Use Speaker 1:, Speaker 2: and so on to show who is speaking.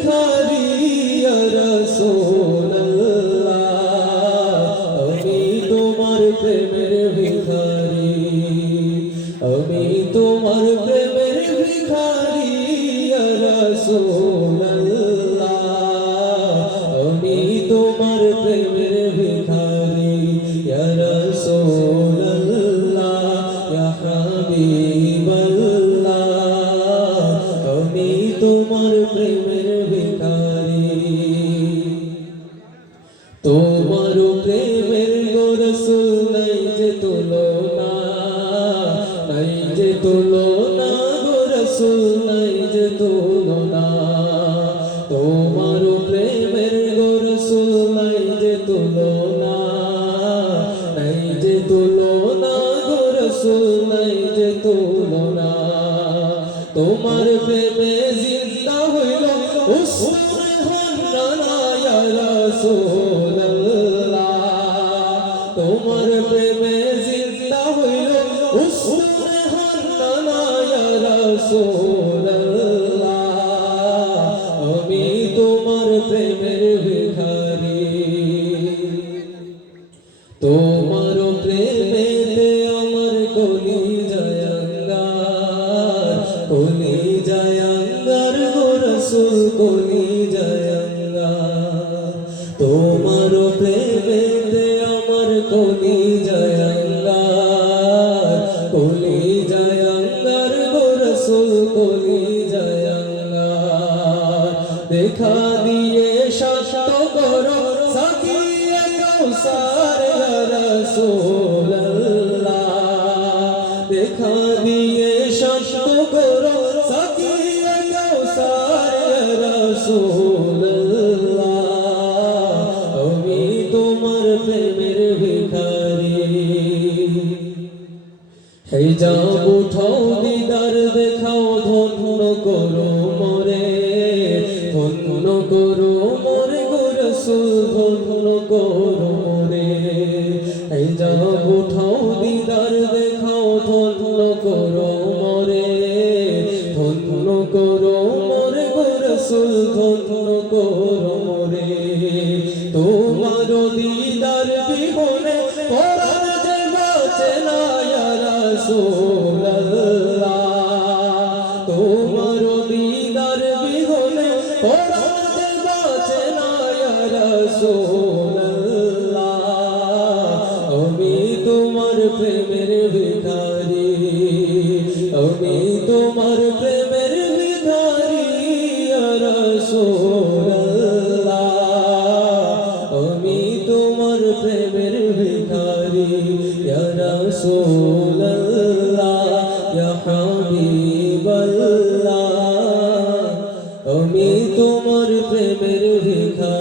Speaker 1: ভিখারি আমি তোমার প্রেমের ভিখারি, আমি তোমার প্রেমের ভিখারি আমি তোমার প্রেমের ভিখারি, ইয়া রাসূলুল্লাহ তোমার প্রেমের গোরসুল নাই যে তুলনা নাই যে তুলনা গোরসুল নাই যে তুলনা তোমার প্রেমের গোরসুল নাই যে তুলনা নাই যে তুলনা গোরসুল নাই যে তুলনা তোমার প্রেমে জিন্দা হইল উসমান হান্নানা ইয়া রাসূলুল্লাহ আমি তোমার প্রেমের ভিখারি। তোমার প্রেমেতে আমার কলি জয়ঙ্গার কলি জয়ঙ্গার গোরসুল কলি জয়ঙ্গার তোমার প্রেমেতে আমার কলি জয়ঙ্গার কলি দেখা দিয়ে শাসত করো, সাকিয়ে কৌসার রসুল্লাহ দেখা দিয়ে শাসত করো, সাকিয়ে কৌসার রসুল্লাহ আমি তোমার প্রেমের ভিখারি। হে যাও উঠাও দিদার দেখাও ধন্য করো মরে। ধন্য করো মরে গোরসুল ধন্য করো মরে। হে যাও উঠাও দিদার দেখাও ধন্য করো মরে। ধন্য করো মরে গোরসুল ধন্য করো মরে। তোমার দিদার বিহনে রাসূলুল্লাহ, তোমার দিদার বিহনে পরার বাঁচে না ইয়া আমি তোমার প্রেমের ভিখারি, আমি তোমার প্রেমের ভিখারি ইয়া আমি তোমার প্রেমের ভিখারি ইয়া রেখা